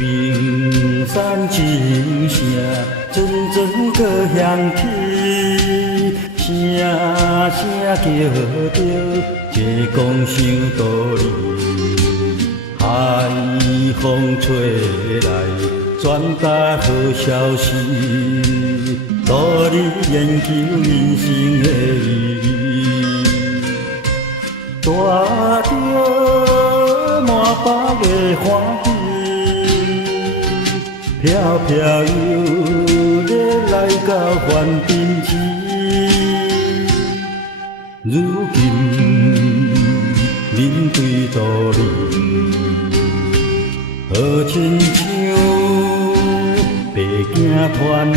冰山之声，阵阵歌响起，声声叫着这江乡道理。海风吹来，传达好消息，道理研究人生的意义。带着满腹的欢喜，飘飘悠悠来到番边市。如今面对道理，好亲像白镜团圆。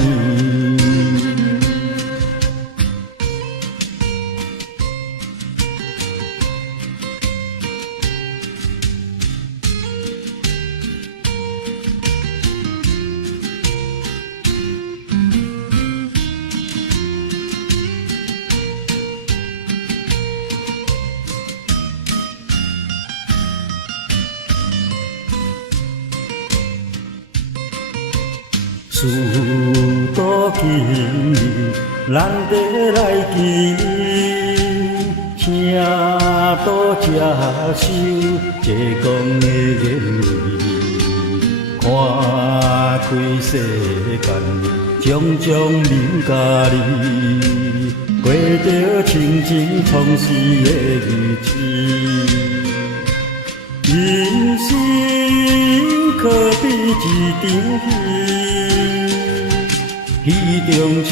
事到今日，咱得来记，请多接受这讲的言语，看开世间种种人甲理，过着清净充实的日子。人生可比一场戏，戏中唱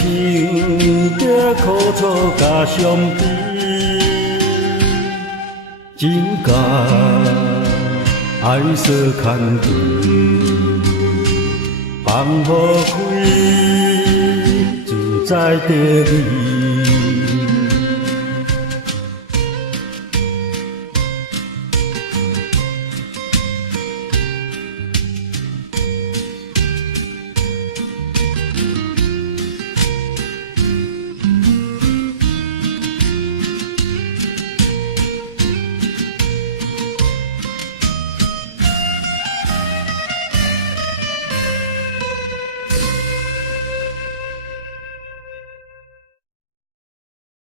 着苦楚甲伤悲，真假爱相牵对，放予开自在地味。